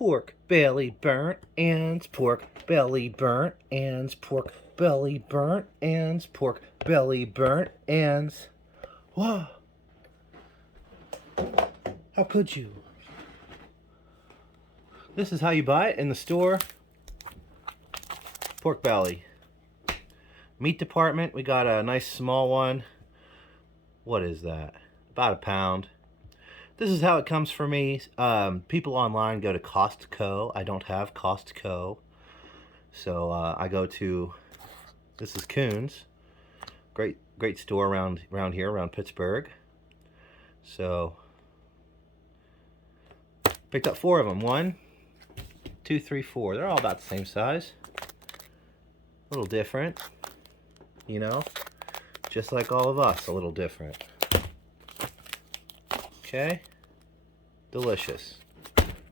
pork belly burnt ends, pork belly burnt ends, pork belly burnt ends, pork belly burnt ends. Whoa! How could you? This is how you buy it in the store. Pork belly. Meat department, we got a nice small one. What is that? About a pound. This is how it comes for me. People online go to Costco. I don't have Costco. So I go to, this is Coons. Great store around here, around Pittsburgh. So, picked up 4 of them. 1, 2, 3, 4. They're all about the same size. A little different, you know? Just like all of us, a little different. Okay? Delicious.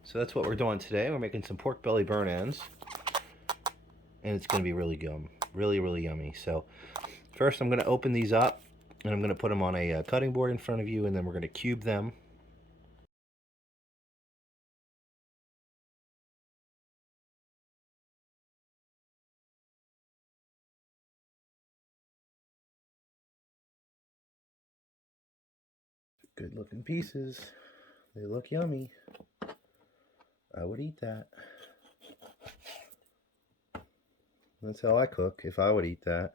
So that's what we're doing today. We're making some pork belly burnt ends. And it's going to be really good. Really, really yummy. So first I'm going to open these up. And I'm going to put them on a cutting board in front of you. And then we're going to cube them. Good looking pieces. They look yummy. I would eat that. That's how I cook. If I would eat that,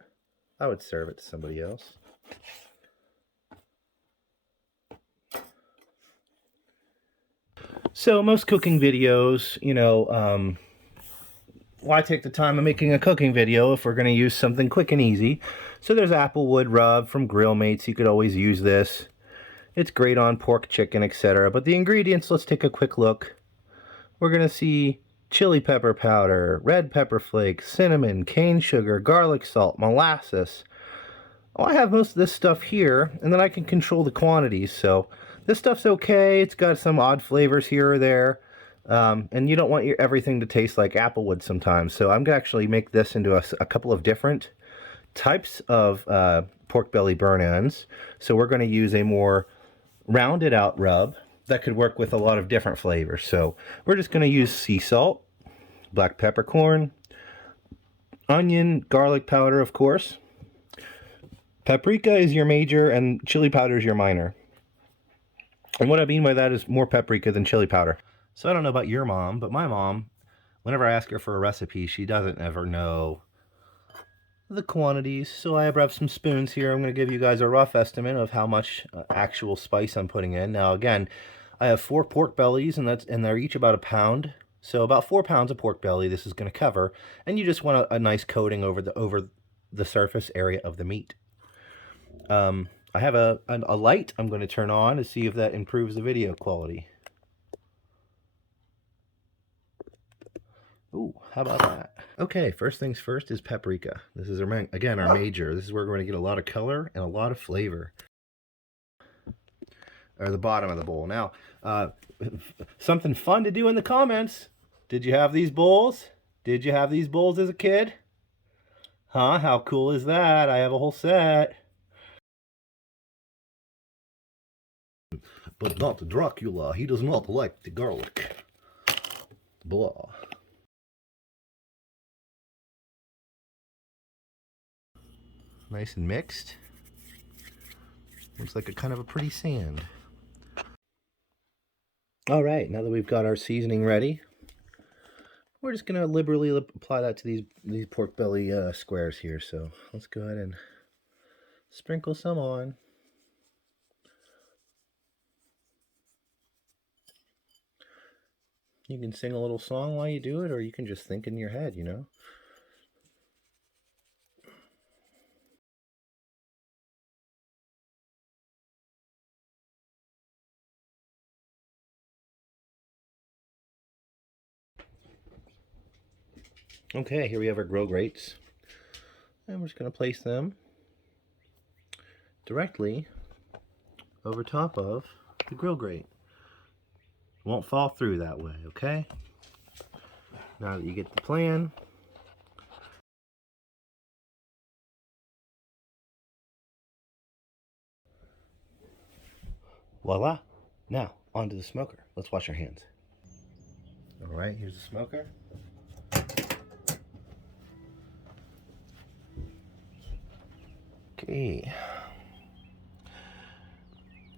I would serve it to somebody else. So most cooking videos, you know, why take the time of making a cooking video if we're going to use something quick and easy? So there's applewood rub from Grill Mates. You could always use this. It's great on pork, chicken, etc. But the ingredients, let's take a quick look. We're going to see chili pepper powder, red pepper flakes, cinnamon, cane sugar, garlic salt, molasses. Oh, I have most of this stuff here, and then I can control the quantities. So this stuff's okay. It's got some odd flavors here or there. And you don't want everything to taste like applewood sometimes. So I'm going to actually make this into a couple of different types of pork belly burnt ends. So we're going to use a more rounded out rub that could work with a lot of different flavors. So we're just going to use sea salt, black peppercorn, onion, garlic powder, of course. Paprika is your major and chili powder is your minor. And what I mean by that is more paprika than chili powder. So I don't know about your mom, but my mom, whenever I ask her for a recipe, she doesn't ever know the quantities. So I have some spoons here. I'm going to give you guys a rough estimate of how much actual spice I'm putting in. Now again, I have 4 pork bellies, and they're each about a pound. So about 4 pounds of pork belly this is going to cover, and you just want a nice coating over the surface area of the meat. I have a light I'm going to turn on to see if that improves the video quality. Ooh, how about that? Okay, first things first is paprika. This is, again, our major. This is where we're going to get a lot of color and a lot of flavor. Or the bottom of the bowl. Now, something fun to do in the comments. Did you have these bowls? Did you have these bowls as a kid? Huh? How cool is that? I have a whole set. But not Dracula. He does not like the garlic. Blah. Nice and mixed. Looks like a kind of a pretty sand. All right, now that we've got our seasoning ready, we're just going to liberally apply that to these pork belly squares here. So let's go ahead and sprinkle some on. You can sing a little song while you do it, or you can just think in your head, you know. Okay, here we have our grill grates. And we're just going to place them directly over top of the grill grate. Won't fall through that way, okay? Now that you get the plan, voila. Now, onto the smoker. Let's wash our hands. All right, here's the smoker. Okay.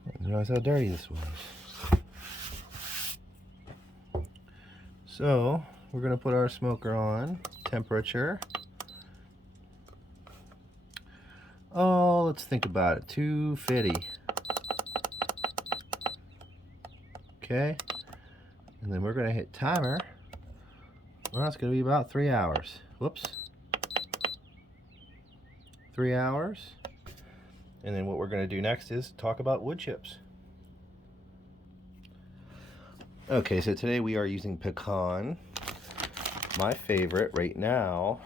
I didn't realize how dirty this was. So, we're going to put our smoker on. Temperature. Oh, let's think about it. 250. Okay. And then we're going to hit timer. Well, it's going to be about 3 hours. Whoops. 3 hours. And then what we're going to do next is talk about wood chips. Okay, so today we are using pecan. My favorite right now.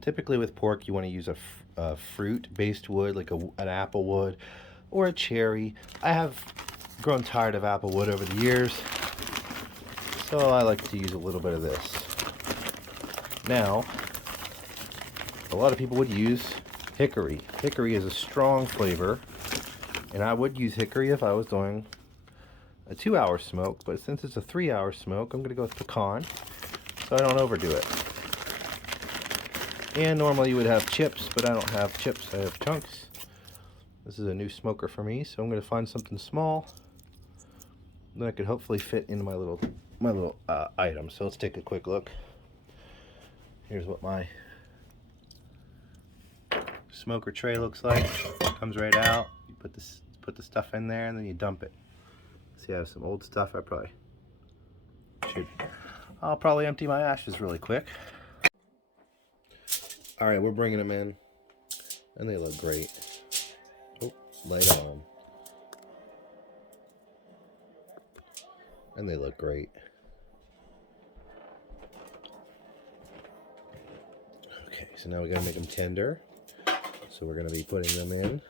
Typically with pork you want to use a fruit-based wood, like an apple wood or a cherry. I have grown tired of apple wood over the years, so I like to use a little bit of this. Now, a lot of people would use hickory. Hickory is a strong flavor, and I would use hickory if I was doing a 2-hour smoke, but since it's a 3-hour smoke, I'm going to go with pecan so I don't overdo it. And normally you would have chips, but I don't have chips, I have chunks. This is a new smoker for me, so I'm going to find something small that I could hopefully fit into my little item. So let's take a quick look. Here's what my smoker tray looks like. Comes right out. You put the stuff in there and then you dump it. See, I have some old stuff. I'll probably empty my ashes really quick. All right, we're bringing them in, and they look great. Oh, light on. And they look great. Okay, so now we gotta make them tender. So we're gonna be putting them in.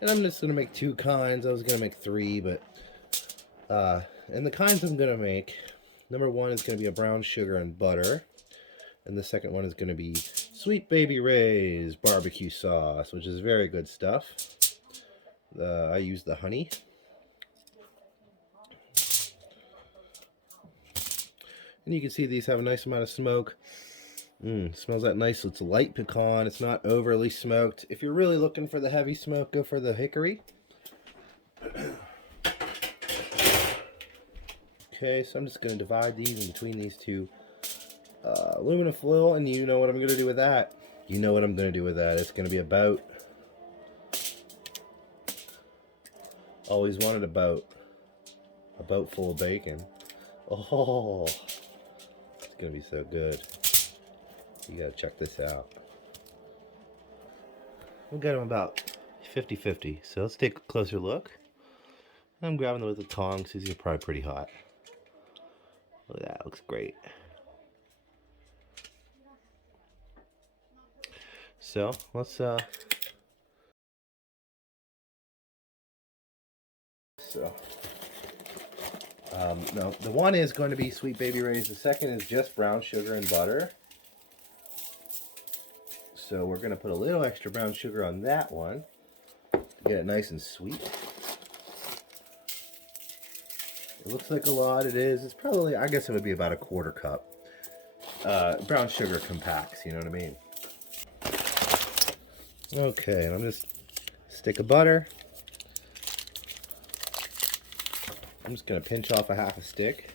And I'm just gonna make 2 kinds. I was gonna make 3, but and the kinds I'm gonna make, number 1 is gonna be a brown sugar and butter. And the second one is gonna be Sweet Baby Ray's barbecue sauce, which is very good stuff. I use the honey. And you can see these have a nice amount of smoke. Smells that nice. It's light pecan. It's not overly smoked. If you're really looking for the heavy smoke, go for the hickory. Okay, so I'm just going to divide these in between these 2 aluminum foil, and you know what I'm going to do with that. You know what I'm going to do with that. It's going to be about... Always wanted a boat full of bacon. Oh, it's going to be so good. You got to check this out. We'll get them about 50-50. So let's take a closer look. I'm grabbing them with the tongs. These are probably pretty hot. Look at that, looks great. So let's now the one is going to be Sweet Baby Ray's. The second is just brown sugar and butter. So we're going to put a little extra brown sugar on that one to get it nice and sweet. It looks like a lot. It is. It's probably, I guess it would be about a 1/4 cup. Brown sugar compacts, you know what I mean? Okay, and I'm just stick of butter. I'm just going to pinch off a 1/2 stick.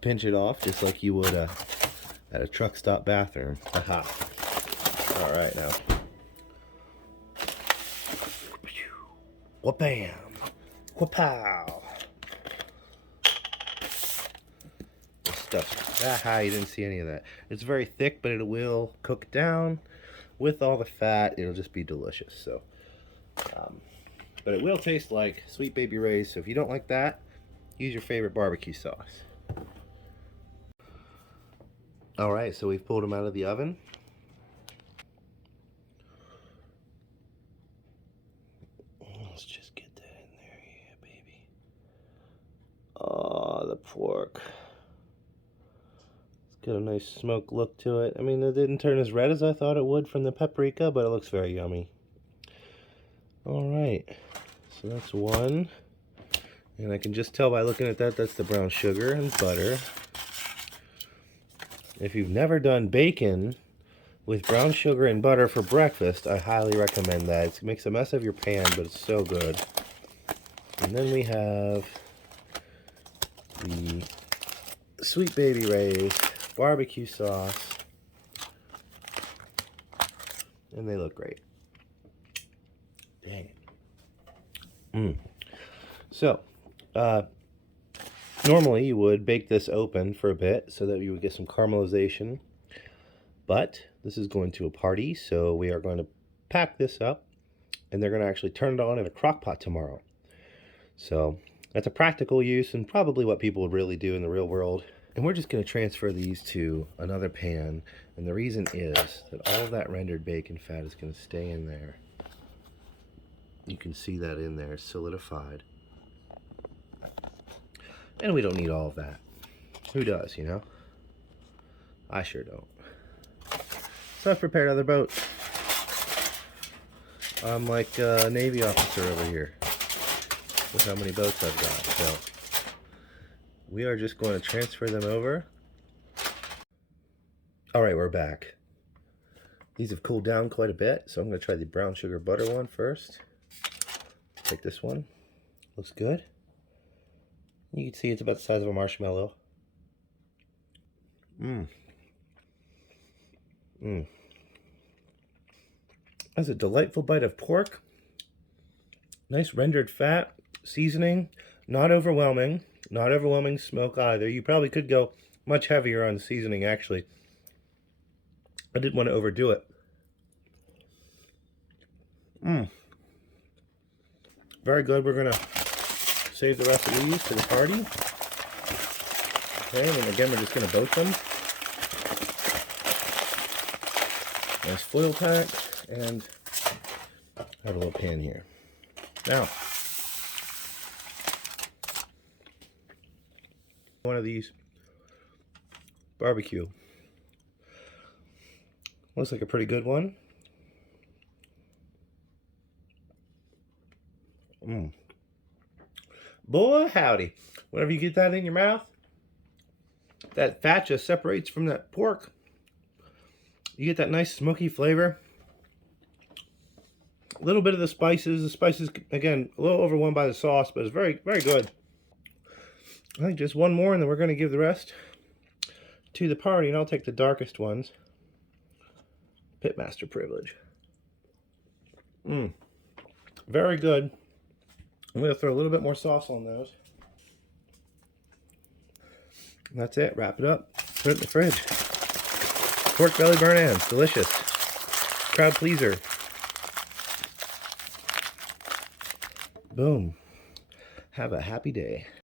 Pinch it off just like you would at a truck stop bathroom. Aha. Alright now. Wha-bam! Wha-pow! Stuff. Aha, you didn't see any of that. It's very thick, but it will cook down with all the fat. It'll just be delicious. So, but it will taste like Sweet Baby Ray's. So if you don't like that, use your favorite barbecue sauce. Alright, so we've pulled them out of the oven. Let's just get that in there, yeah, baby. Oh, the pork. It's got a nice smoke look to it. I mean, it didn't turn as red as I thought it would from the paprika, but it looks very yummy. Alright, so that's one. And I can just tell by looking at that, that's the brown sugar and butter. If you've never done bacon with brown sugar and butter for breakfast, I highly recommend that. It makes a mess of your pan, but it's so good. And then we have the Sweet Baby Ray's barbecue sauce. And they look great. Dang. So, normally you would bake this open for a bit so that you would get some caramelization. But this is going to a party, so we are going to pack this up, and they're going to actually turn it on in a crock pot tomorrow. So that's a practical use and probably what people would really do in the real world. And we're just going to transfer these to another pan, and the reason is that all of that rendered bacon fat is going to stay in there. You can see that in there, solidified. And we don't need all of that. Who does, you know? I sure don't. So I've prepared other boats. I'm like a Navy officer over here with how many boats I've got. So we are just going to transfer them over. All right, we're back. These have cooled down quite a bit, so I'm going to try the brown sugar butter one first. Take this one. Looks good. You can see it's about the size of a marshmallow. That's a delightful bite of pork. Nice rendered fat, seasoning, not overwhelming. Not overwhelming smoke either. You probably could go much heavier on seasoning, actually. I didn't want to overdo it. Very good. We're going to save the rest of these for the party. Okay, and again, we're just going to boat them. Nice foil pack, and I have a little pan here. Now, one of these barbecue. Looks like a pretty good one. Boy, howdy. Whenever you get that in your mouth, that fat just separates from that pork. You get that nice smoky flavor. A little bit of the spices. The spices, again, a little overwhelmed by the sauce, but it's very, very good. I think just one more, and then we're going to give the rest to the party, and I'll take the darkest ones. Pitmaster privilege. Very good. I'm going to throw a little bit more sauce on those. And that's it. Wrap it up. Put it in the fridge. Pork belly burnt ends. Delicious. Crowd pleaser. Boom. Have a happy day.